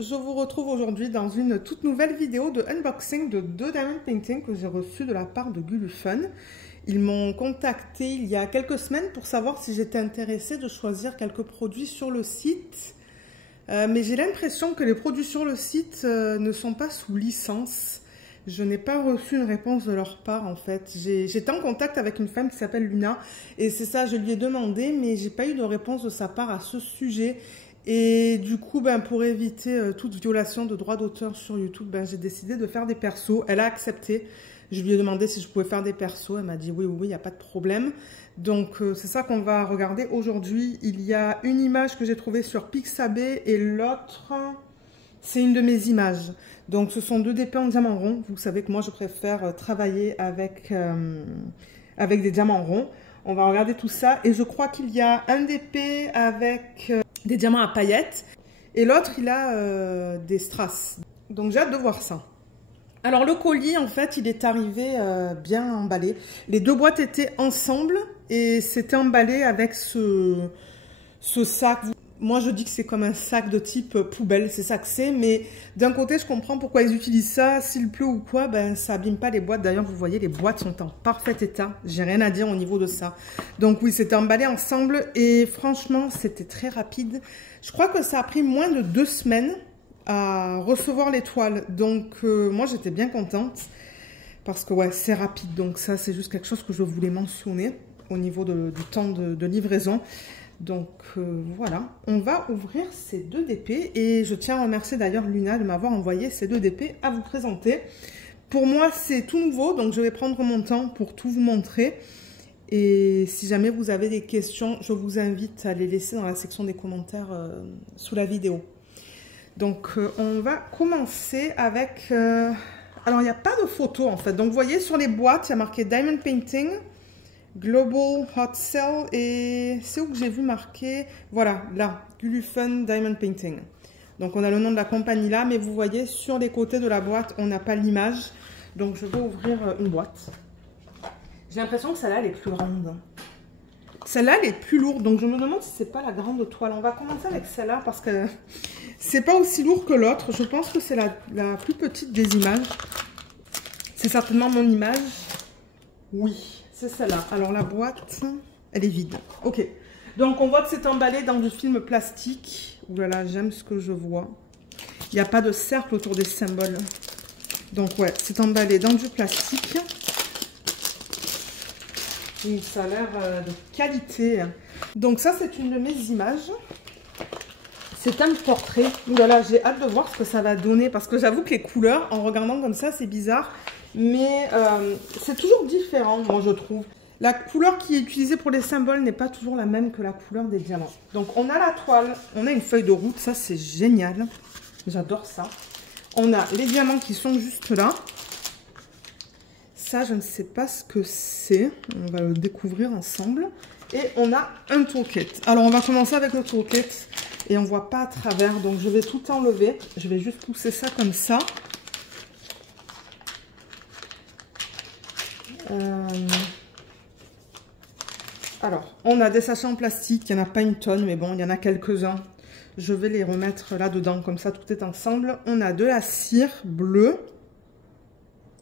je vous retrouve aujourd'hui dans une toute nouvelle vidéo de unboxing de 2 diamond paintings que j'ai reçus de la part de Gulufun. Ils m'ont contacté il y a quelques semaines pour savoir si j'étais intéressée de choisir quelques produits sur le site. Mais j'ai l'impression que les produits sur le site ne sont pas sous licence. Je n'ai pas reçu une réponse de leur part en fait. J'étais en contact avec une femme qui s'appelle Luna et c'est ça, je lui ai demandé mais j'ai pas eu de réponse de sa part à ce sujet. Et du coup, pour éviter toute violation de droits d'auteur sur YouTube, j'ai décidé de faire des persos. Elle a accepté. Je lui ai demandé si je pouvais faire des persos. Elle m'a dit oui, il n'y a pas de problème. Donc, c'est ça qu'on va regarder aujourd'hui. Il y a une image que j'ai trouvée sur Pixabay et l'autre, c'est une de mes images. Donc, ce sont 2 DP en diamant rond. Vous savez que moi, je préfère travailler avec des diamants ronds. On va regarder tout ça. Et je crois qu'il y a un DP avec des diamants à paillettes. Et l'autre, il a des strass. Donc, j'ai hâte de voir ça. Alors, le colis, en fait, il est arrivé bien emballé. Les 2 boîtes étaient ensemble et c'était emballé avec ce sac. Moi, je dis que c'est comme un sac de type poubelle, c'est ça que c'est. Mais d'un côté, je comprends pourquoi ils utilisent ça. S'il pleut ou quoi, ça abîme pas les boîtes. D'ailleurs, vous voyez, les boîtes sont en parfait état. J'ai rien à dire au niveau de ça. Donc oui, c'était emballé ensemble. Et franchement, c'était très rapide. Je crois que ça a pris moins de 2 semaines à recevoir les toiles. Donc moi, j'étais bien contente. Parce que ouais, c'est rapide. Donc ça, c'est juste quelque chose que je voulais mentionner au niveau du temps de livraison. Donc voilà, on va ouvrir ces 2 DP et je tiens à remercier d'ailleurs Luna de m'avoir envoyé ces 2 DP à vous présenter. Pour moi, c'est tout nouveau, donc je vais prendre mon temps pour tout vous montrer. Et si jamais vous avez des questions, je vous invite à les laisser dans la section des commentaires sous la vidéo. Donc on va commencer avec... Alors il n'y a pas de photo en fait, donc vous voyez sur les boîtes, il y a marqué Diamond Painting. Global Hot Sale et c'est où que j'ai vu marqué, voilà, là, Gulufun Diamond Painting. Donc on a le nom de la compagnie là, mais vous voyez sur les côtés de la boîte, on n'a pas l'image. Donc je vais ouvrir une boîte. J'ai l'impression que celle-là, elle est plus grande. Celle-là, elle est plus lourde, donc je me demande si c'est pas la grande toile. On va commencer avec celle-là parce que c'est pas aussi lourd que l'autre. Je pense que c'est la plus petite des images. C'est certainement mon image. Oui. C'est celle-là. Alors, la boîte, elle est vide. Ok. Donc, on voit que c'est emballé dans du film plastique. Ouh là là, j'aime ce que je vois. Il n'y a pas de cercle autour des symboles. Donc, ouais, c'est emballé dans du plastique. Et ça a l'air de qualité. Donc, ça, c'est une de mes images. C'est un portrait. Ouh là là, j'ai hâte de voir ce que ça va donner. Parce que j'avoue que les couleurs, en regardant comme ça, c'est bizarre. Mais c'est toujours différent, moi je trouve. La couleur qui est utilisée pour les symboles n'est pas toujours la même que la couleur des diamants. Donc on a la toile, on a une feuille de route, ça c'est génial. J'adore ça. On a les diamants qui sont juste là. Ça je ne sais pas ce que c'est. On va le découvrir ensemble. Et on a un toolkit. Alors on va commencer avec le toolkit. Et on ne voit pas à travers, donc je vais tout enlever. Je vais juste pousser ça comme ça. Alors, on a des sachets en plastique, il n'y en a pas une tonne, mais bon, il y en a quelques-uns. Je vais les remettre là-dedans, comme ça, tout est ensemble. On a de la cire bleue,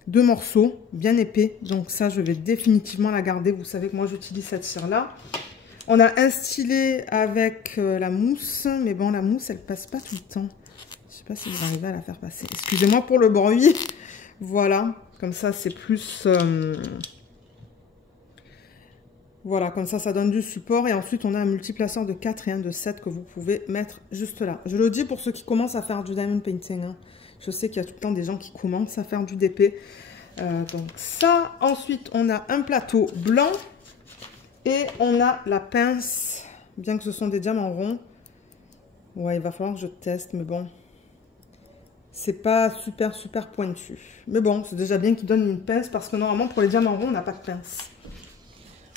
2 morceaux, bien épais. Donc ça, je vais définitivement la garder. Vous savez que moi, j'utilise cette cire-là. On a un stylet avec la mousse, mais bon, la mousse, elle passe pas tout le temps. Je sais pas si vous arrivez à la faire passer. Excusez-moi pour le bruit. Voilà. Comme ça, c'est plus... Voilà, comme ça donne du support. Et ensuite, on a un multiplaceur de 4 et un de 7 que vous pouvez mettre juste là. Je le dis pour ceux qui commencent à faire du diamond painting. Hein. Je sais qu'il y a tout le temps des gens qui commencent à faire du DP. Donc ça. Ensuite, on a un plateau blanc. Et on a la pince. Bien que ce sont des diamants ronds. Ouais, il va falloir que je teste, mais bon... C'est pas super pointu. Mais bon, c'est déjà bien qu'ils donnent une pince parce que normalement, pour les diamants ronds, on n'a pas de pince.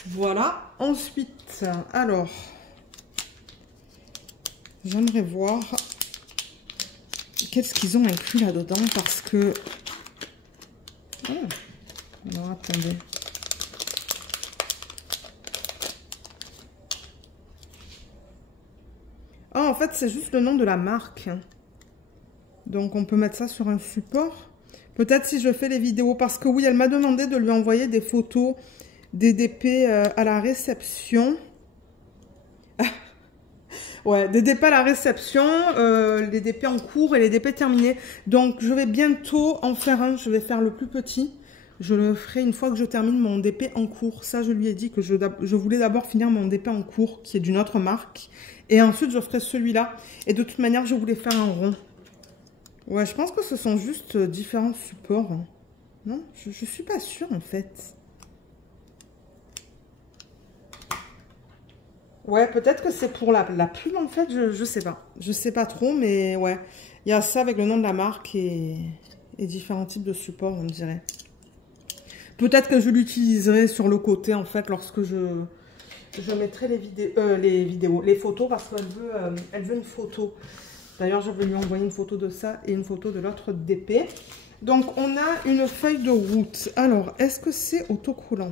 Voilà. Ensuite, alors, j'aimerais voir qu'est-ce qu'ils ont inclus là-dedans parce que... Oh, alors, attendez. Ah, en fait, c'est juste le nom de la marque. Donc on peut mettre ça sur un support. Peut-être si je fais les vidéos, parce que oui, elle m'a demandé de lui envoyer des photos des DP à la réception. Ouais, des DP à la réception, les DP en cours et les DP terminés. Donc je vais bientôt en faire un, je vais faire le plus petit. Je le ferai une fois que je termine mon DP en cours. Ça, je lui ai dit que je voulais d'abord finir mon DP en cours, qui est d'une autre marque. Et ensuite, je ferai celui-là. Et de toute manière, je voulais faire un rond. Ouais, je pense que ce sont juste différents supports. Non, je suis pas sûre, en fait. Ouais, peut-être que c'est pour la pub, en fait. Je sais pas. Je sais pas trop, mais ouais. Il y a ça avec le nom de la marque et différents types de supports, on dirait. Peut-être que je l'utiliserai sur le côté, en fait, lorsque je mettrai les photos, parce qu'elle veut une photo. D'ailleurs, je vais lui envoyer une photo de ça et une photo de l'autre DP. Donc, on a une feuille de route. Alors, est-ce que c'est autocollant?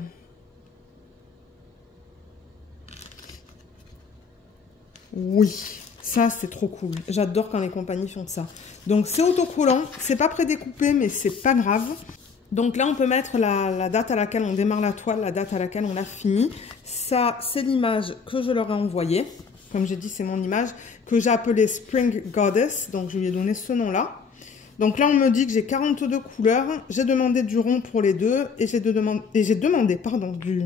Oui, ça, c'est trop cool. J'adore quand les compagnies font ça. Donc, c'est autocollant. C'est pas prédécoupé, mais c'est pas grave. Donc là, on peut mettre la date à laquelle on démarre la toile, la date à laquelle on a fini. Ça, c'est l'image que je leur ai envoyée. Comme j'ai dit, c'est mon image que j'ai appelée Spring Goddess. Donc, je lui ai donné ce nom-là. Donc là, on me dit que j'ai 42 couleurs. J'ai demandé du rond pour les deux. Et j'ai demandé, pardon, du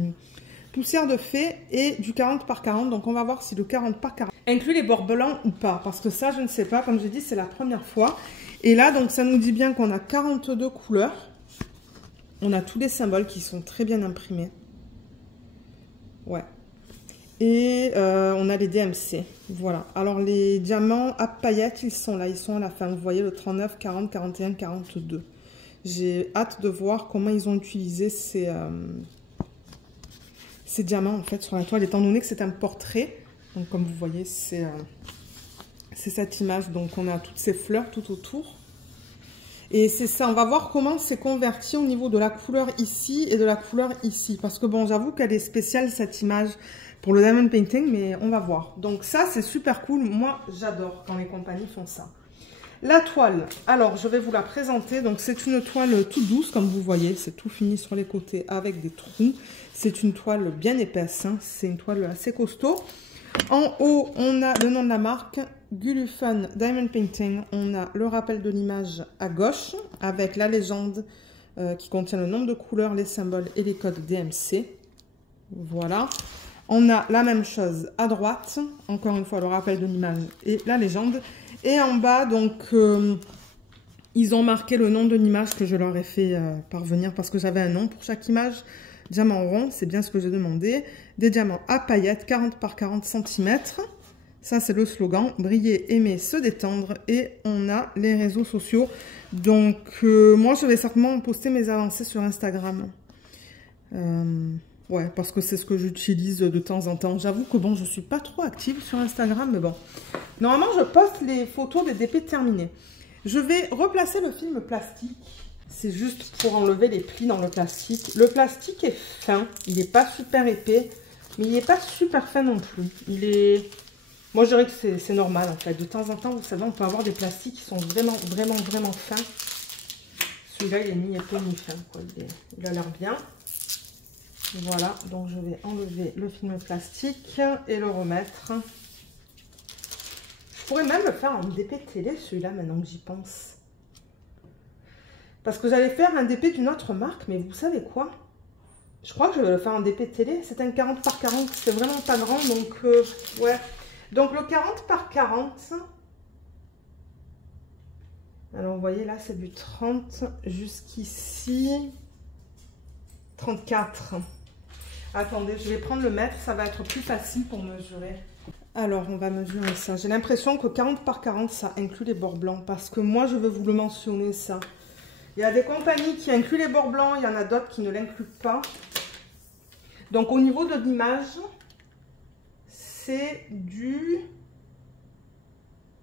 poussière de fée et du 40 par 40. Donc, on va voir si le 40 par 40 inclut les bords blancs ou pas. Parce que ça, je ne sais pas. Comme j'ai dit, c'est la première fois. Et là, donc, ça nous dit bien qu'on a 42 couleurs. On a tous les symboles qui sont très bien imprimés. Ouais. Et on a les DMC. Voilà. Alors, les diamants à paillettes, ils sont là. Ils sont à la fin. Vous voyez le 39, 40, 41, 42. J'ai hâte de voir comment ils ont utilisé ces diamants, en fait, sur la toile. Étant donné que c'est un portrait. Donc, comme vous voyez, c'est cette image. Donc, on a toutes ces fleurs tout autour. Et c'est ça, on va voir comment c'est converti au niveau de la couleur ici et de la couleur ici. Parce que bon, j'avoue qu'elle est spéciale cette image pour le diamond painting, mais on va voir. Donc ça, c'est super cool. Moi, j'adore quand les compagnies font ça. La toile, alors je vais vous la présenter. Donc c'est une toile toute douce, comme vous voyez. C'est tout fini sur les côtés avec des trous. C'est une toile bien épaisse, hein. C'est une toile assez costaud. En haut, on a le nom de la marque, Gulufun Diamond Painting. On a le rappel de l'image à gauche avec la légende qui contient le nombre de couleurs, les symboles et les codes DMC. Voilà. On a la même chose à droite. Encore une fois, le rappel de l'image et la légende. Et en bas, donc, ils ont marqué le nom de l'image que je leur ai fait parvenir parce que j'avais un nom pour chaque image. Diamant rond, c'est bien ce que j'ai demandé. Des diamants à paillettes, 40 par 40 cm. Ça, c'est le slogan. Briller, aimer, se détendre. Et on a les réseaux sociaux. Donc, moi, je vais certainement poster mes avancées sur Instagram. Ouais, parce que c'est ce que j'utilise de temps en temps. J'avoue que bon, je suis pas trop active sur Instagram, mais bon. Normalement, je poste les photos des DP terminés. Je vais replacer le film plastique. C'est juste pour enlever les plis dans le plastique. Le plastique est fin. Il n'est pas super épais. Mais il n'est pas super fin non plus. Il est... Moi, je dirais que c'est normal, en fait. De temps en temps, vous savez, on peut avoir des plastiques qui sont vraiment, vraiment, vraiment fins. Celui-là, il est ni épais ni fin, quoi. Il a l'air bien. Voilà. Donc, je vais enlever le film plastique et le remettre. Je pourrais même le faire en DP télé, celui-là, maintenant que j'y pense. Parce que j'allais faire un DP d'une autre marque, mais vous savez quoi? Je crois que je vais le faire en DP télé. C'est un 40 par 40, c'est vraiment pas grand, donc ouais. Donc le 40 par 40, alors vous voyez là, c'est du 30 jusqu'ici, 34. Attendez, je vais prendre le mètre, ça va être plus facile pour mesurer. Alors, on va mesurer ça. J'ai l'impression que 40 par 40, ça inclut les bords blancs, parce que moi, je veux vous le mentionner, ça. Il y a des compagnies qui incluent les bords blancs, il y en a d'autres qui ne l'incluent pas. Donc, au niveau de l'image, c'est du...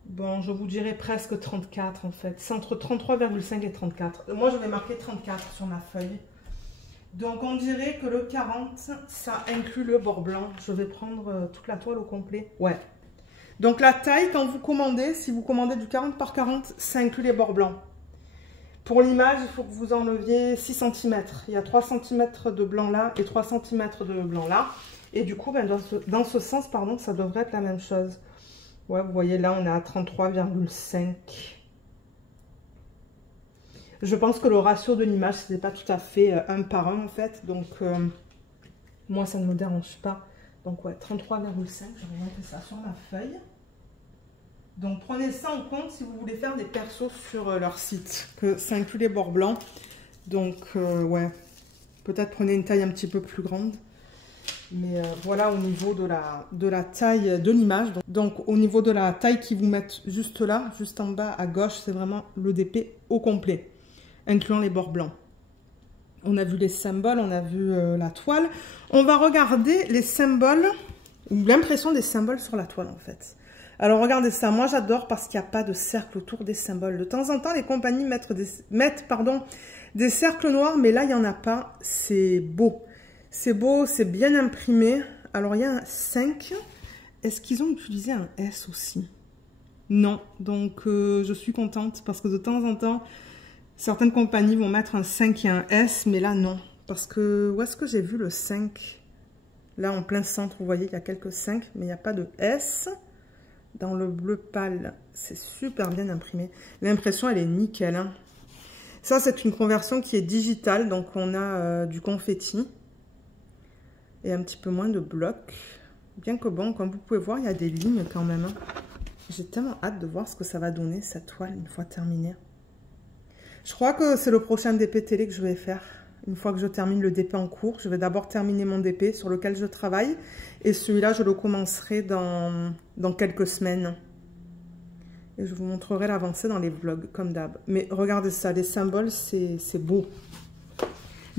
Bon, je vous dirais presque 34 en fait. C'est entre 33,5 et 34. Moi, je vais marquer 34 sur ma feuille. Donc, on dirait que le 40, ça inclut le bord blanc. Je vais prendre toute la toile au complet. Ouais. Donc la taille, quand vous commandez, si vous commandez du 40 par 40, ça inclut les bords blancs. Pour l'image, il faut que vous enleviez 6 cm. Il y a 3 cm de blanc là et 3 cm de blanc là. Et du coup, ben, dans ce sens, pardon, ça devrait être la même chose. Ouais, vous voyez là, on est à 33,5. Je pense que le ratio de l'image, ce n'est pas tout à fait 1 par 1 en fait. Donc, moi, ça ne me dérange pas. Donc, ouais, 33,5. Je vais mettre ça sur ma feuille. Donc, prenez ça en compte si vous voulez faire des persos sur leur site. Que ça inclut les bords blancs. Donc, ouais, peut-être prenez une taille un petit peu plus grande. Mais voilà au niveau de la taille de l'image. Donc, au niveau de la taille qu'ils vous mettent juste là, juste en bas à gauche, c'est vraiment le DP au complet, incluant les bords blancs. On a vu les symboles, on a vu la toile. On va regarder les symboles, ou l'impression des symboles sur la toile en fait. Alors regardez ça, moi j'adore parce qu'il n'y a pas de cercle autour des symboles. De temps en temps, les compagnies mettent des cercles noirs, mais là il n'y en a pas. C'est beau. C'est beau, c'est bien imprimé. Alors il y a un 5. Est-ce qu'ils ont utilisé un S aussi? Non, donc je suis contente parce que de temps en temps, certaines compagnies vont mettre un 5 et un S, mais là non. Parce que où est-ce que j'ai vu le 5? Là en plein centre, vous voyez, il y a quelques 5, mais il n'y a pas de S. Dans le bleu pâle, c'est super bien imprimé. L'impression, elle est nickel. Hein. Ça, c'est une conversion qui est digitale, donc on a du confetti. Et un petit peu moins de blocs. Bien que bon, comme vous pouvez voir, il y a des lignes quand même. Hein. J'ai tellement hâte de voir ce que ça va donner, cette toile, une fois terminée. Je crois que c'est le prochain DP télé que je vais faire. Une fois que je termine le DP en cours, je vais d'abord terminer mon DP sur lequel je travaille. Et celui-là, je le commencerai dans quelques semaines. Et je vous montrerai l'avancée dans les vlogs, comme d'hab. Mais regardez ça, les symboles, c'est beau.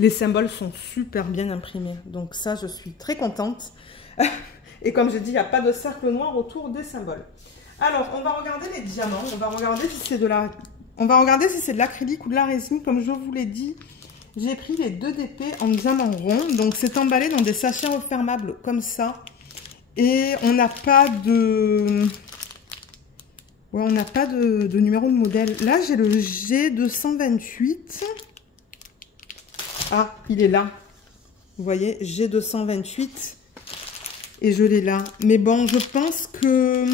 Les symboles sont super bien imprimés. Donc ça, je suis très contente. Et comme je dis, il n'y a pas de cercle noir autour des symboles. Alors, on va regarder les diamants. On va regarder si c'est de l'acrylique ou de la résine. Comme je vous l'ai dit, j'ai pris les 2 DP en diamant rond. Donc, c'est emballé dans des sachets refermables comme ça. Et on n'a pas de... Ouais, on n'a pas de numéro de modèle. Là, j'ai le G228. Ah, il est là. Vous voyez, G228. Et je l'ai là. Mais bon, je pense que...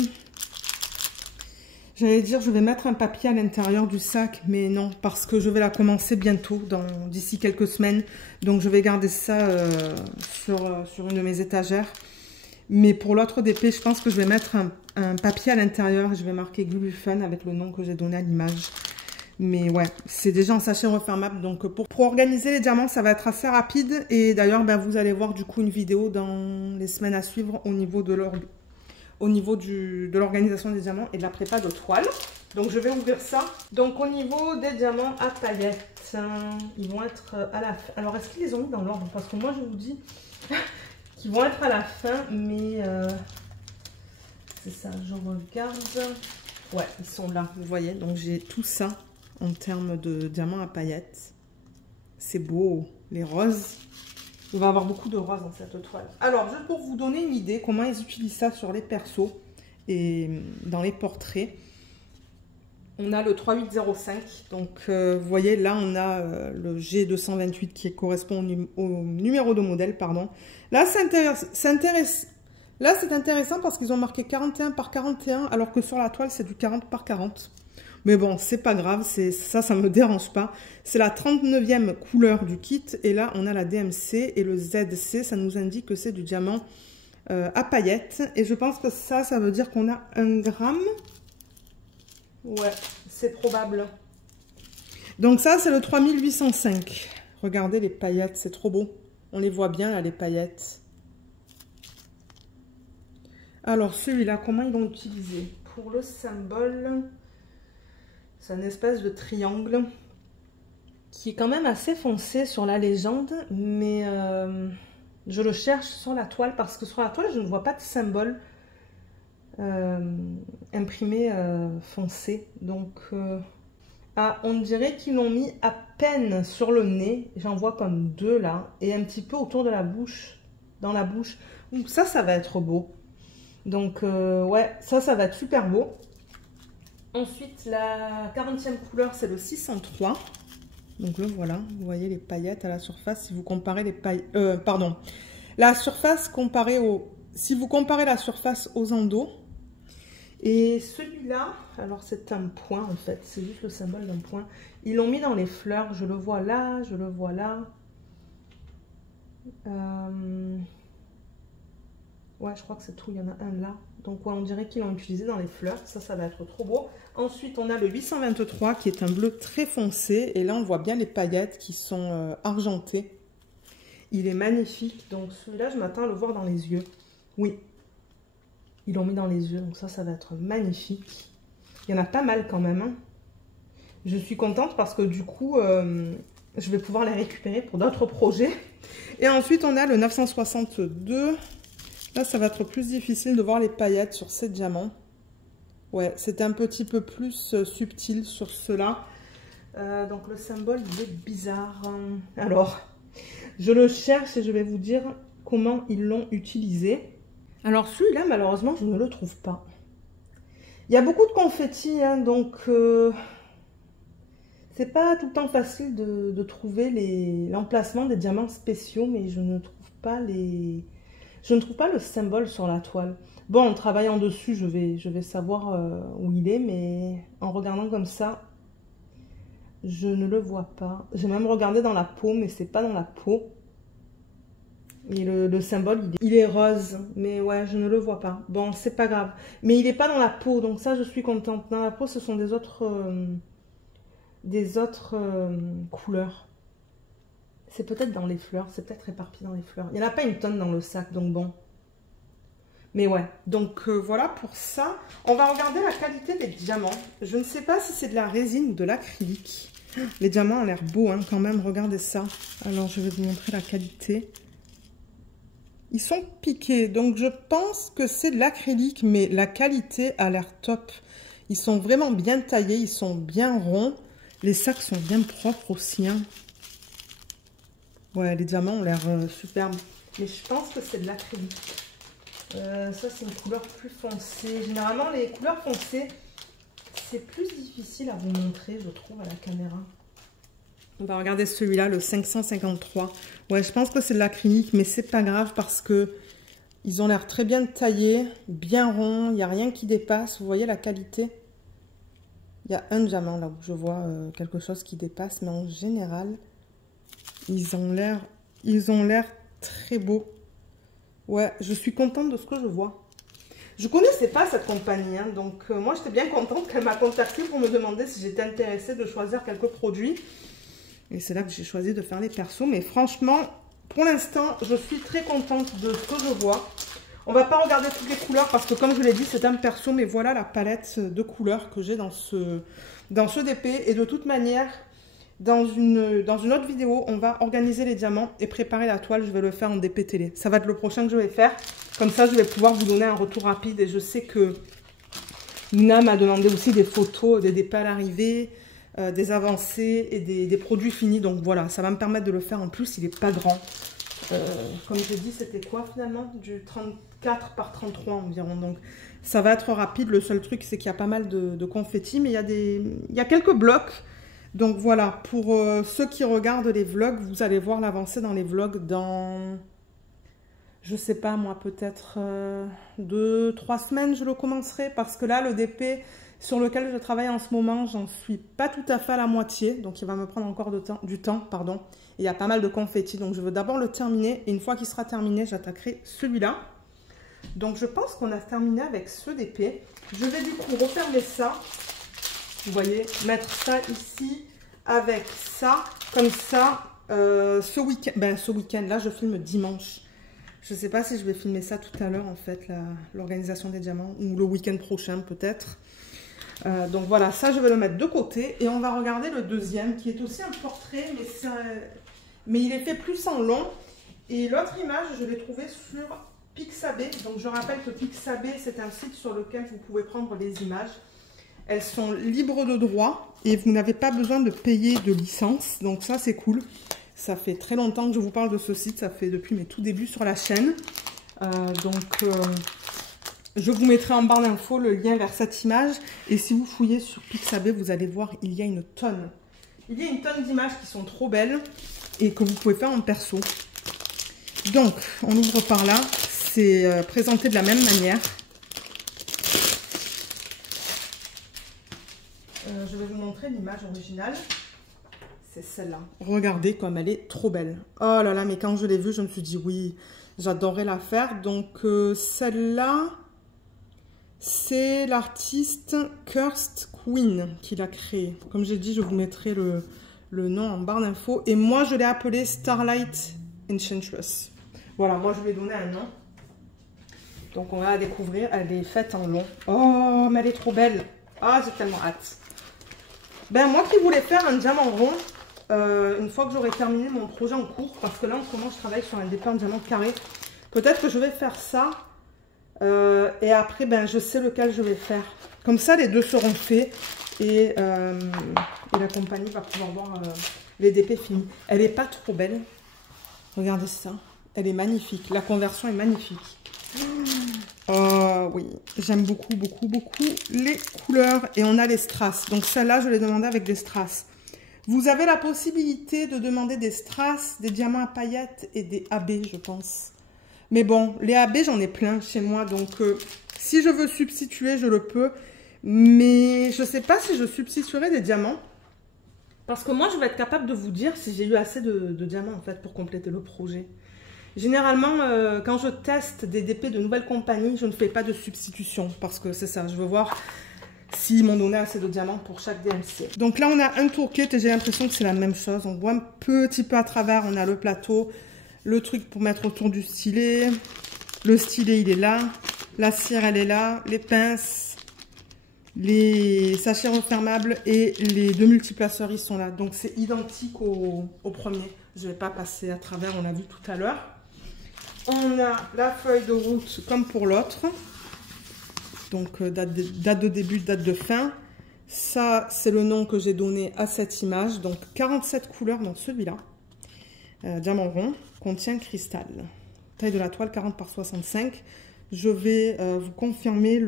J'allais dire, je vais mettre un papier à l'intérieur du sac. Mais non, parce que je vais la commencer bientôt, d'ici quelques semaines. Donc, je vais garder ça sur une de mes étagères. Mais pour l'autre DP, je pense que je vais mettre un papier à l'intérieur. Je vais marquer Glufun avec le nom que j'ai donné à l'image. Mais ouais, c'est déjà en sachet refermable. Donc pour organiser les diamants, ça va être assez rapide. Et d'ailleurs, ben, vous allez voir du coup une vidéo dans les semaines à suivre au niveau de l'organisation des diamants et de la prépa de toile. Donc je vais ouvrir ça. Donc au niveau des diamants à paillettes, ils vont être à la fin. Alors est-ce qu'ils les ont mis dans l'ordre? Parce que moi je vous dis qu'ils vont être à la fin, mais c'est ça, je regarde. Ouais, ils sont là, vous voyez. Donc j'ai tout ça en termes de diamants à paillettes. C'est beau, les roses. Il va y avoir beaucoup de roses dans cette toile. Alors, juste pour vous donner une idée, comment ils utilisent ça sur les persos et dans les portraits. On a le 3805. Donc, vous voyez, là, on a le G228 qui correspond au numéro de modèle, pardon. Là, c'est intéressant parce qu'ils ont marqué 41 par 41, alors que sur la toile, c'est du 40 par 40. Mais bon, c'est pas grave, ça me dérange pas. C'est la 39e couleur du kit. Et là, on a la DMC et le ZC. Ça nous indique que c'est du diamant à paillettes. Et je pense que ça veut dire qu'on a 1 gramme. Ouais, c'est probable. Donc ça, c'est le 3805. Regardez les paillettes, c'est trop beau. On les voit bien, là, les paillettes. Alors, celui-là, comment ils vont l'utiliser? Pour le symbole... C'est une espèce de triangle qui est quand même assez foncé sur la légende, mais je le cherche sur la toile parce que sur la toile, je ne vois pas de symbole imprimé foncé. Donc, on dirait qu'ils l'ont mis à peine sur le nez. J'en vois comme 2 là, et un petit peu autour de la bouche, dans la bouche. Donc ça va être beau. Donc, ouais, ça va être super beau. Ensuite, la 40e couleur, c'est le 603. Donc le voilà, vous voyez les paillettes à la surface. Si vous comparez les paillettes... pardon. La surface comparée au... Si vous comparez la surface aux endos. Et celui-là, alors c'est un point en fait. C'est juste le symbole d'un point. Ils l'ont mis dans les fleurs. Je le vois là, je le vois là. Ouais, je crois que c'est tout. Il y en a un là. Donc ouais, on dirait qu'ils l'ont utilisé dans les fleurs. Ça va être trop beau. Ensuite, on a le 823 qui est un bleu très foncé. Et là, on voit bien les paillettes qui sont argentées. Il est magnifique. Donc celui-là, je m'attends à le voir dans les yeux. Oui. Ils l'ont mis dans les yeux. Donc ça va être magnifique. Il y en a pas mal quand même. Hein. Je suis contente parce que du coup, je vais pouvoir les récupérer pour d'autres projets. Et ensuite, on a le 962. Là, ça va être plus difficile de voir les paillettes sur ces diamants. Ouais, c'est un petit peu plus subtil sur ceux-là. Donc, le symbole, il est bizarre. Alors, je le cherche et je vais vous dire comment ils l'ont utilisé. Alors, celui-là, malheureusement, je ne le trouve pas. Il y a beaucoup de confettis, hein, donc... c'est pas tout le temps facile de trouver l'emplacement des diamants spéciaux, mais je ne trouve pas je ne trouve pas le symbole sur la toile. Bon, en travaillant dessus, je vais savoir où il est, mais en regardant comme ça, je ne le vois pas. J'ai même regardé dans la peau, mais c'est pas dans la peau. Et le symbole, il est rose, mais ouais, je ne le vois pas. Bon, c'est pas grave. Mais il n'est pas dans la peau, donc ça, je suis contente. Dans la peau, ce sont des autres couleurs. C'est peut-être dans les fleurs, c'est peut-être éparpillé dans les fleurs. Il n'y en a pas une tonne dans le sac, donc bon. Mais ouais, donc voilà pour ça. On va regarder la qualité des diamants. Je ne sais pas si c'est de la résine ou de l'acrylique. Les diamants ont l'air beaux hein, quand même, regardez ça. Alors je vais vous montrer la qualité. Ils sont piqués, donc je pense que c'est de l'acrylique, mais la qualité a l'air top. Ils sont vraiment bien taillés, ils sont bien ronds. Les sacs sont bien propres aussi. Hein. Ouais, les diamants ont l'air superbes. Mais je pense que c'est de l'acrylique. Ça, c'est une couleur plus foncée. Généralement, les couleurs foncées, c'est plus difficile à vous montrer, je trouve, à la caméra. On va regarder celui-là, le 553. Ouais, je pense que c'est de l'acrylique, mais c'est pas grave parce que ils ont l'air très bien taillés, bien ronds. Il n'y a rien qui dépasse. Vous voyez la qualité? Il y a un diamant là où je vois quelque chose qui dépasse, mais en général, ils ont l'air très beaux. Ouais, je suis contente de ce que je vois. Je connaissais pas cette compagnie, hein, donc moi j'étais bien contente qu'elle m'a contactée pour me demander si j'étais intéressée de choisir quelques produits. Et c'est là que j'ai choisi de faire les persos, mais franchement, pour l'instant, je suis très contente de ce que je vois. On va pas regarder toutes les couleurs parce que comme je vous l'ai dit, c'est un perso, mais voilà la palette de couleurs que j'ai dans ce DP. Et de toute manière, dans une autre vidéo, on va organiser les diamants et préparer la toile. Je vais le faire en DP télé. Ça va être le prochain que je vais faire. Comme ça, je vais pouvoir vous donner un retour rapide. Et je sais que Nina m'a demandé aussi des photos des DP à l'arrivée, des avancées et des produits finis. Donc voilà, ça va me permettre de le faire. En plus, il n'est pas grand. Comme j'ai dit, c'était quoi finalement? Du 34 par 33 environ. Donc ça va être rapide. Le seul truc, c'est qu'il y a pas mal de confettis. Mais il y a quelques blocs. Donc voilà, pour ceux qui regardent les vlogs, vous allez voir l'avancée dans les vlogs dans, je sais pas moi, peut-être 2-3 semaines je le commencerai. Parce que là, le DP sur lequel je travaille en ce moment, j'en suis pas tout à fait à la moitié. Donc il va me prendre encore du temps. Pardon. Et il y a pas mal de confettis, donc je veux d'abord le terminer. Et une fois qu'il sera terminé, j'attaquerai celui-là. Donc je pense qu'on a terminé avec ce DP. Je vais du coup refermer ça. Vous voyez, mettre ça ici avec ça, comme ça, ce week-end, là, je filme dimanche. Je ne sais pas si je vais filmer ça tout à l'heure, en fait, l'organisation des diamants, ou le week-end prochain, peut-être. Donc voilà, ça, je vais le mettre de côté. Et on va regarder le deuxième, qui est aussi un portrait, mais il est fait plus en long. Et l'autre image, je l'ai trouvée sur Pixabay. Donc je rappelle que Pixabay, c'est un site sur lequel vous pouvez prendre les images. Elles sont libres de droit et vous n'avez pas besoin de payer de licence. Donc ça, c'est cool. Ça fait très longtemps que je vous parle de ce site. Ça fait depuis mes tout débuts sur la chaîne. Je vous mettrai en barre d'infos le lien vers cette image. Et si vous fouillez sur Pixabay, vous allez voir, il y a une tonne. Il y a une tonne d'images qui sont trop belles et que vous pouvez faire en perso. Donc, on ouvre par là. C'est présenté de la même manière. Je vais vous montrer l'image originale. C'est celle-là. Regardez comme elle est trop belle. Oh là là, mais quand je l'ai vue, je me suis dit oui, j'adorerais la faire. Donc, celle-là, c'est l'artiste Cursed Queen qui l'a créée. Comme j'ai dit, je vous mettrai le nom en barre d'infos. Et moi, je l'ai appelée Starlight Enchantress. Voilà, moi, je lui ai donné un nom. Donc, on va la découvrir. Elle est faite en long. Oh, mais elle est trop belle. Ah, j'ai tellement hâte. Ben, moi qui voulais faire un diamant rond, une fois que j'aurai terminé mon projet en cours, parce que là, en ce moment, je travaille sur un départ de diamant carré. Peut-être que je vais faire ça. Et après, ben, je sais lequel je vais faire. Comme ça, les deux seront faits. Et la compagnie va pouvoir voir les DP finis. Elle n'est pas trop belle. Regardez ça. Elle est magnifique. La conversion est magnifique. Oh oui, j'aime beaucoup, beaucoup, beaucoup les couleurs. Et on a les strass. Donc celle-là, je l'ai demandé avec des strass. Vous avez la possibilité de demander des strass, des diamants à paillettes et des AB, je pense. Mais bon, les AB, j'en ai plein chez moi. Donc, si je veux substituer, je le peux. Mais je ne sais pas si je substituerai des diamants. Parce que moi, je vais être capable de vous dire si j'ai eu assez de diamants, en fait, pour compléter le projet. Généralement, quand je teste des DP de nouvelles compagnies, je ne fais pas de substitution. Parce que c'est ça, je veux voir s'ils m'ont donné assez de diamants pour chaque DMC. Donc là, on a un toolkit et j'ai l'impression que c'est la même chose. On voit un petit peu à travers, on a le plateau, le truc pour mettre autour du stylet. Le stylet, il est là. La cire, elle est là. Les pinces, les sachets refermables et les deux multiplaceurs, ils sont là. Donc, c'est identique au premier. Je ne vais pas passer à travers, on l'a vu tout à l'heure. On a la feuille de route comme pour l'autre. Donc, date de début, date de fin. Ça, c'est le nom que j'ai donné à cette image. Donc, 47 couleurs dans celui-là. Diamant rond, contient cristal. Taille de la toile, 40 par 65. Je vais vous confirmer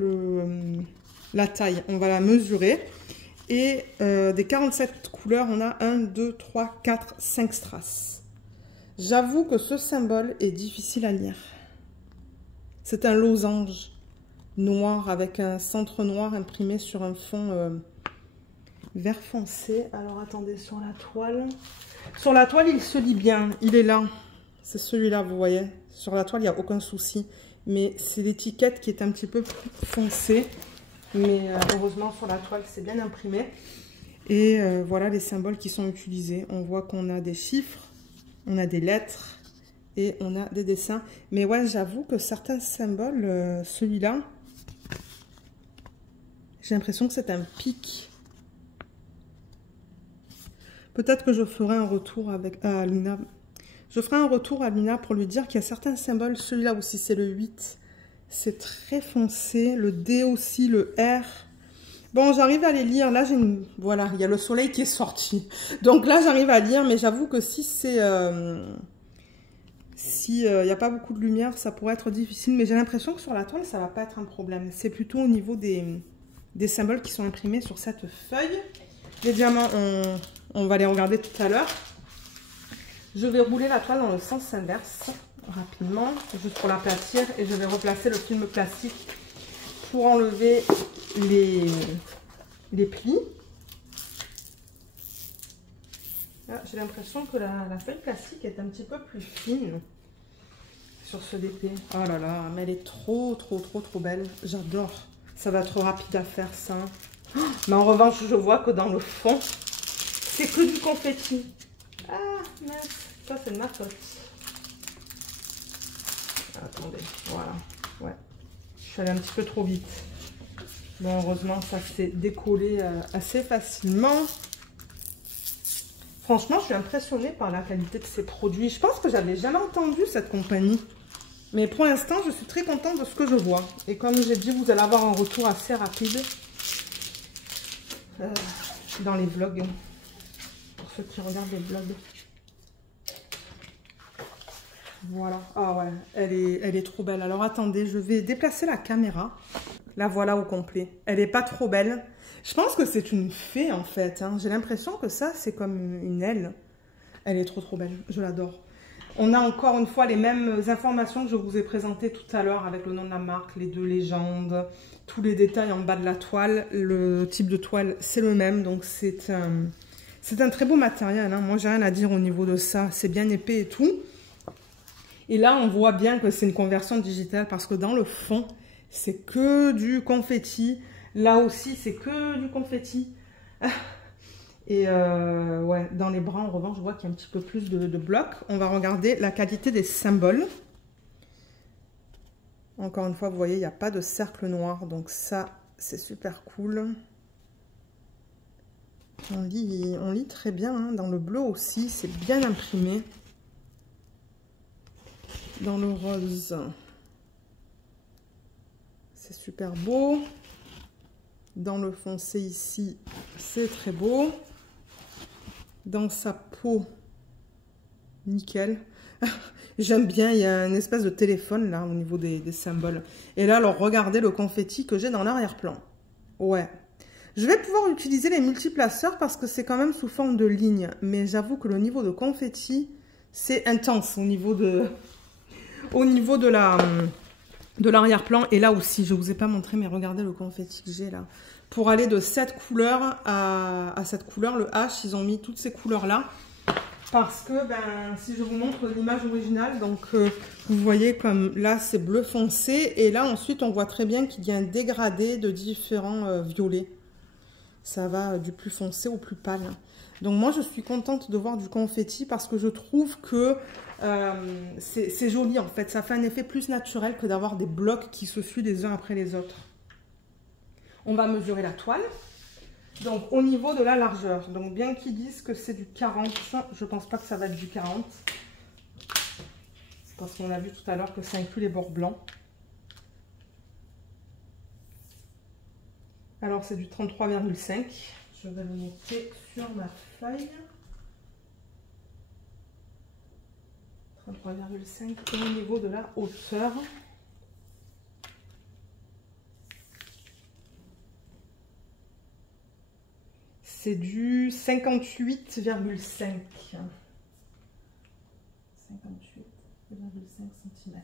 la taille. On va la mesurer. Et des 47 couleurs, on a 1, 2, 3, 4, 5 strass. J'avoue que ce symbole est difficile à lire. C'est un losange noir avec un centre noir imprimé sur un fond vert foncé. Alors attendez, sur la toile. Sur la toile, il se lit bien. Il est là. C'est celui-là, vous voyez. Sur la toile, il n'y a aucun souci. Mais c'est l'étiquette qui est un petit peu plus foncée. Mais heureusement, sur la toile, c'est bien imprimé. Et voilà les symboles qui sont utilisés. On voit qu'on a des chiffres, on a des lettres et on a des dessins. Mais ouais, j'avoue que certains symboles, celui-là, j'ai l'impression que c'est un pic. Peut-être que je ferai un retour à Luna. Je ferai un retour à Luna pour lui dire qu'il y a certains symboles. Celui-là aussi, c'est le 8. C'est très foncé. Le D aussi, le R. Bon, j'arrive à les lire. Là, j'ai une... Voilà, il y a le soleil qui est sorti. Donc là, j'arrive à lire. Mais j'avoue que si c'est... si il n'y a pas beaucoup de lumière, ça pourrait être difficile. Mais j'ai l'impression que sur la toile, ça ne va pas être un problème. C'est plutôt au niveau des symboles qui sont imprimés sur cette feuille. Les diamants, on va les regarder tout à l'heure. Je vais rouler la toile dans le sens inverse, rapidement, juste pour l'aplatir. Et je vais replacer le film plastique pour enlever les plis. J'ai l'impression que la feuille plastique est un petit peu plus fine sur ce DP. Oh là là, mais elle est trop belle. J'adore. Ça va être rapide à faire, ça. Mais en revanche, je vois que dans le fond, c'est que du confetti. Ah, mince. Ça, c'est de ma faute. Attendez, voilà. Ouais. Je suis allée un petit peu trop vite. Bon, heureusement, ça s'est décollé assez facilement. Franchement, je suis impressionnée par la qualité de ces produits. Je pense que j'avais jamais entendu cette compagnie. Mais pour l'instant, je suis très contente de ce que je vois. Et comme j'ai dit, vous allez avoir un retour assez rapide dans les vlogs. Pour ceux qui regardent les vlogs. Voilà. Ah ouais, elle est trop belle. Alors attendez, je vais déplacer la caméra. La voilà au complet. Elle est pas trop belle. Je pense que c'est une fée en fait. Hein. J'ai l'impression que ça, c'est comme une aile. Elle est trop belle. Je l'adore. On a encore une fois les mêmes informations que je vous ai présentées tout à l'heure avec le nom de la marque, les deux légendes, tous les détails en bas de la toile. Le type de toile, c'est le même. Donc c'est un très beau matériel. Hein. Moi, j'ai rien à dire au niveau de ça. C'est bien épais et tout. Et là, on voit bien que c'est une conversion digitale parce que dans le fond, c'est que du confetti. Là aussi, c'est que du confetti. Et ouais, dans les bras, en revanche, je vois qu'il y a un petit peu plus de blocs. On va regarder la qualité des symboles. Encore une fois, vous voyez, il n'y a pas de cercle noir. Donc ça, c'est super cool. On lit très bien. Hein. Dans le bleu aussi, c'est bien imprimé. Dans le rose, c'est super beau. Dans le foncé ici, c'est très beau. Dans sa peau, nickel. J'aime bien, il y a une espèce de téléphone là au niveau des symboles. Et là, alors regardez le confetti que j'ai dans l'arrière-plan. Ouais. Je vais pouvoir utiliser les multiplaceurs parce que c'est quand même sous forme de ligne. Mais j'avoue que le niveau de confetti, c'est intense au niveau de l'arrière-plan. Et là aussi, je ne vous ai pas montré, mais regardez le confetti que j'ai là. Pour aller de cette couleur à cette couleur, le H, ils ont mis toutes ces couleurs-là. Parce que, ben, si je vous montre l'image originale, donc vous voyez comme là, c'est bleu foncé. Et là, ensuite, on voit très bien qu'il y a un dégradé de différents violets. Ça va du plus foncé au plus pâle. Donc moi, je suis contente de voir du confetti parce que je trouve que c'est joli en fait. Ça fait un effet plus naturel que d'avoir des blocs qui se suivent les uns après les autres. On va mesurer la toile. Donc au niveau de la largeur, donc bien qu'ils disent que c'est du 40, je pense pas que ça va être du 40. Parce qu'on a vu tout à l'heure que ça inclut les bords blancs. Alors c'est du 33,5. Je vais le noter sur ma feuille. 33,5 et au niveau de la hauteur. C'est du 58,5. 58,5 cm.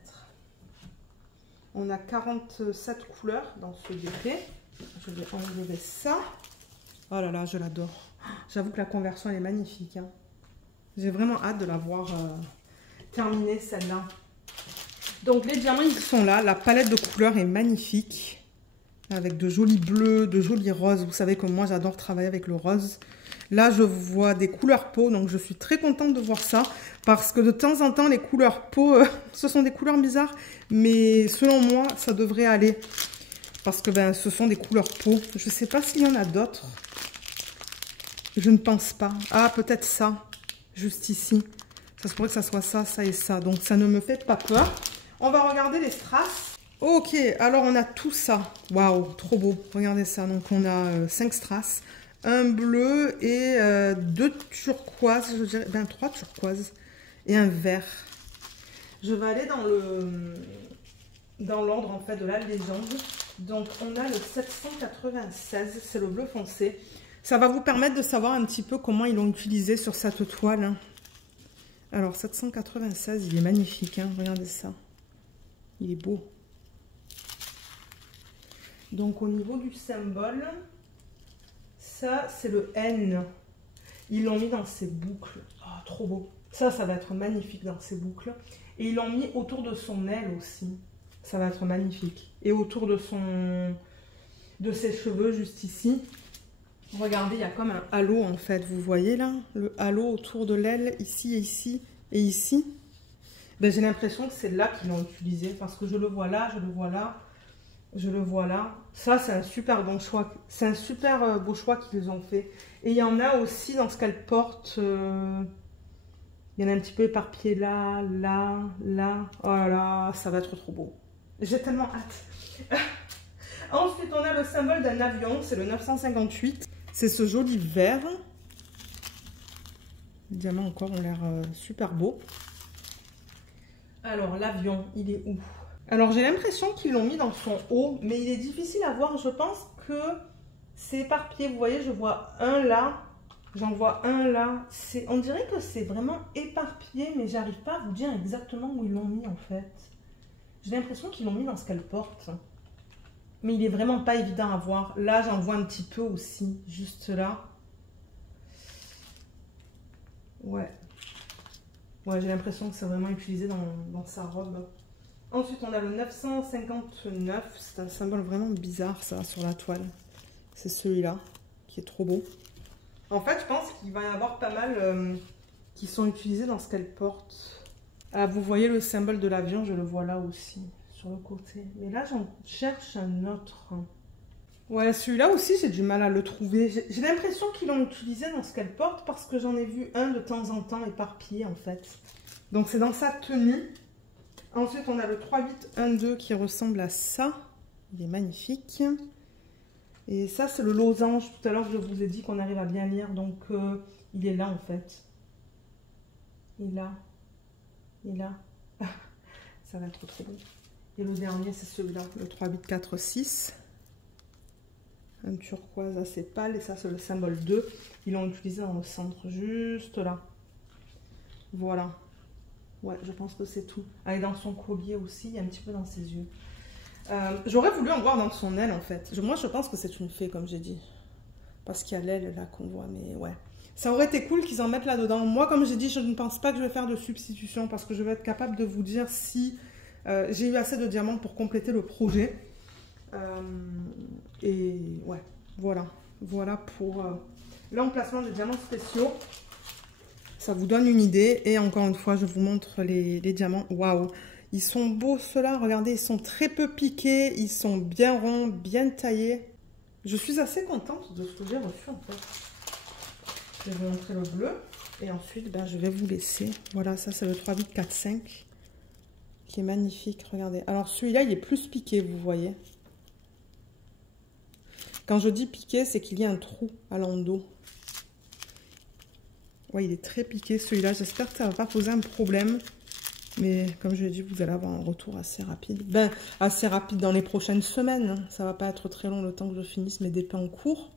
On a 47 couleurs dans ce DP. Je vais enlever ça. Oh là là, je l'adore. J'avoue que la conversion elle est magnifique. Hein. J'ai vraiment hâte de la voir terminée celle-là. Donc les diamants ils sont là. La palette de couleurs est magnifique. Avec de jolis bleus, de jolis roses. Vous savez que moi, j'adore travailler avec le rose. Là, je vois des couleurs peau. Donc, je suis très contente de voir ça. Parce que de temps en temps, les couleurs peau, ce sont des couleurs bizarres. Mais selon moi, ça devrait aller. Parce que ben, ce sont des couleurs peau. Je ne sais pas s'il y en a d'autres. Je ne pense pas. Ah, peut-être ça. Juste ici. Ça se pourrait que ça soit ça, ça et ça. Donc, ça ne me fait pas peur. On va regarder les strass. Ok, alors on a tout ça. Waouh, trop beau. Regardez ça. Donc on a 5 strass, un bleu et 2 turquoises, je dirais, ben 3 turquoises et un vert. Je vais aller dans l'ordre en fait de la légende. Donc on a le 796, c'est le bleu foncé. Ça va vous permettre de savoir un petit peu comment ils l'ont utilisé sur cette toile. Alors 796, il est magnifique, hein. Regardez ça. Il est beau. Donc au niveau du symbole, ça c'est le N. Ils l'ont mis dans ces boucles. Oh, trop beau. Ça va être magnifique dans ces boucles. Et ils l'ont mis autour de son aile aussi. Ça va être magnifique. Et autour de ses cheveux, juste ici. Regardez, il y a comme un halo en fait. Vous voyez là? Le halo autour de l'aile, ici et ici et ici. Ben, j'ai l'impression que c'est là qu'ils l'ont utilisé. Parce que je le vois là, je le vois là. Je le vois là. Ça, c'est un super bon choix. C'est un super beau choix qu'ils ont fait. Et il y en a aussi dans ce qu'elle porte. Il y en a un petit peu éparpillé là, là, là. Oh là là, ça va être trop beau. J'ai tellement hâte. Ensuite, on a le symbole d'un avion. C'est le 958. C'est ce joli vert. Les diamants encore ont l'air super beaux. Alors, l'avion, il est où? Alors, j'ai l'impression qu'ils l'ont mis dans son haut, mais il est difficile à voir. Je pense que c'est éparpillé. Vous voyez, je vois un là, j'en vois un là. On dirait que c'est vraiment éparpillé, mais j'arrive pas à vous dire exactement où ils l'ont mis en fait. J'ai l'impression qu'ils l'ont mis dans ce qu'elle porte. Mais il est vraiment pas évident à voir. Là, j'en vois un petit peu aussi, juste là. Ouais. Ouais, j'ai l'impression que c'est vraiment utilisé dans sa robe. Ensuite, on a le 959. C'est un symbole vraiment bizarre, ça, sur la toile. C'est celui-là, qui est trop beau. En fait, je pense qu'il va y avoir pas mal qui sont utilisés dans ce qu'elle porte. Ah, vous voyez le symbole de l'avion, je le vois là aussi, sur le côté. Mais là, j'en cherche un autre. Ouais, celui-là aussi, j'ai du mal à le trouver. J'ai l'impression qu'ils l'ont utilisé dans ce qu'elle porte parce que j'en ai vu un de temps en temps éparpillé, en fait. Donc, c'est dans sa tenue. Ensuite, on a le 3812 qui ressemble à ça. Il est magnifique. Et ça, c'est le losange. Tout à l'heure, je vous ai dit qu'on arrive à bien lire. Donc, il est là, en fait. Il est là. Il est là. Ça va être trop beau. Et le dernier, c'est celui-là, le 3846. Un turquoise assez pâle. Et ça, c'est le symbole 2. Ils l'ont utilisé dans le centre, juste là. Voilà. Ouais, je pense que c'est tout. Ah, et dans son collier aussi, il y a un petit peu dans ses yeux. J'aurais voulu en voir dans son aile, en fait. Moi, je pense que c'est une fée, comme j'ai dit. Parce qu'il y a l'aile là qu'on voit, mais ouais. Ça aurait été cool qu'ils en mettent là-dedans. Moi, comme j'ai dit, je ne pense pas que je vais faire de substitution parce que je vais être capable de vous dire si j'ai eu assez de diamants pour compléter le projet. Et ouais, voilà. Voilà pour l'emplacement des diamants spéciaux. Ça vous donne une idée. Et encore une fois, je vous montre les diamants. Waouh! Ils sont beaux ceux-là. Regardez, ils sont très peu piqués. Ils sont bien ronds, bien taillés. Je suis assez contente de ce que j'ai reçu en fait. Je vais vous montrer le bleu. Et ensuite, ben, je vais vous laisser. Voilà, ça c'est le 3845 qui est magnifique. Regardez. Alors celui-là, il est plus piqué, vous voyez. Quand je dis piqué, c'est qu'il y a un trou à l'endos. Ouais, il est très piqué celui-là. J'espère que ça ne va pas poser un problème. Mais comme je l'ai dit, vous allez avoir un retour assez rapide. Ben, assez rapide dans les prochaines semaines. Hein. Ça ne va pas être très long le temps que je finisse mes DP en cours.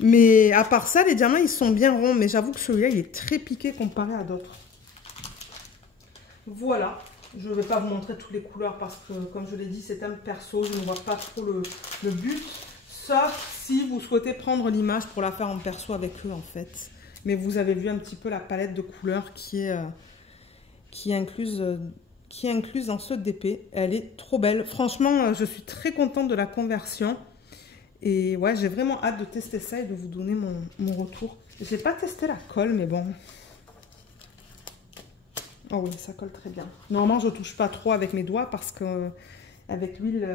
Mais à part ça, les diamants, ils sont bien ronds. Mais j'avoue que celui-là, il est très piqué comparé à d'autres. Voilà. Je ne vais pas vous montrer toutes les couleurs parce que, comme je l'ai dit, c'est un perso. Je ne vois pas trop le but. Sauf si vous souhaitez prendre l'image pour la faire en perso avec eux, en fait. Mais vous avez vu un petit peu la palette de couleurs qui est incluse dans ce DP. Elle est trop belle. Franchement, je suis très contente de la conversion. Et ouais, j'ai vraiment hâte de tester ça et de vous donner mon retour. J'ai pas testé la colle, mais bon. Oh oui, ça colle très bien. Normalement, je touche pas trop avec mes doigts parce que avec l'huile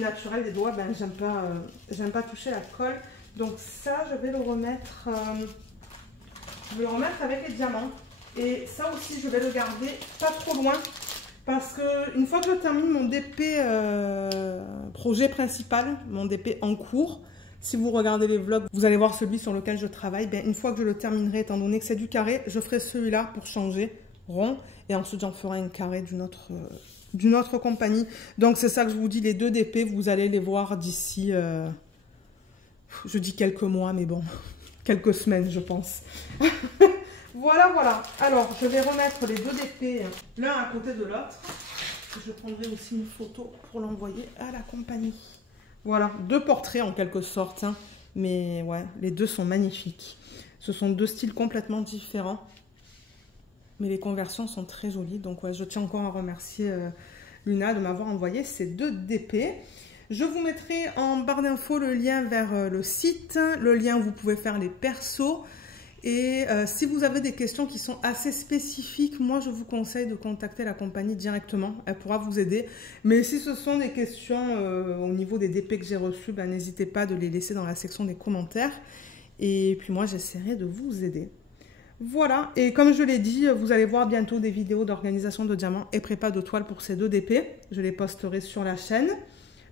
naturelle des doigts, ben j'aime pas toucher la colle. Donc ça, je vais le remettre. Je vais le remettre avec les diamants. Et ça aussi, je vais le garder pas trop loin. Parce que une fois que je termine mon DP projet principal, mon DP en cours, si vous regardez les vlogs, vous allez voir celui sur lequel je travaille. Ben, une fois que je le terminerai, étant donné que c'est du carré, je ferai celui-là pour changer rond. Et ensuite, j'en ferai un carré d'une autre compagnie. Donc, c'est ça que je vous dis, les deux DP, vous allez les voir d'ici, je dis quelques mois, mais bon, quelques semaines, je pense. Voilà, voilà. Alors, je vais remettre les deux DP l'un à côté de l'autre. Je prendrai aussi une photo pour l'envoyer à la compagnie. Voilà, deux portraits en quelque sorte. Hein. Mais ouais, les deux sont magnifiques. Ce sont deux styles complètement différents. Mais les conversions sont très jolies. Donc ouais, je tiens encore à remercier Luna de m'avoir envoyé ces deux DP. Je vous mettrai en barre d'infos le lien vers le site. Le lien où vous pouvez faire les persos. Et si vous avez des questions qui sont assez spécifiques, moi je vous conseille de contacter la compagnie directement, elle pourra vous aider. Mais si ce sont des questions au niveau des DP que j'ai reçus, ben, n'hésitez pas de les laisser dans la section des commentaires. Et puis moi j'essaierai de vous aider. Voilà, et comme je l'ai dit, vous allez voir bientôt des vidéos d'organisation de diamants et prépa de toile pour ces deux DP. Je les posterai sur la chaîne,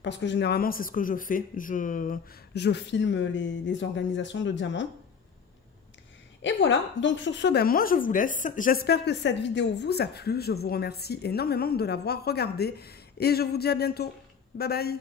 parce que généralement c'est ce que je fais, je filme les organisations de diamants. Et voilà, donc sur ce, ben moi je vous laisse. J'espère que cette vidéo vous a plu. Je vous remercie énormément de l'avoir regardée et je vous dis à bientôt. Bye bye.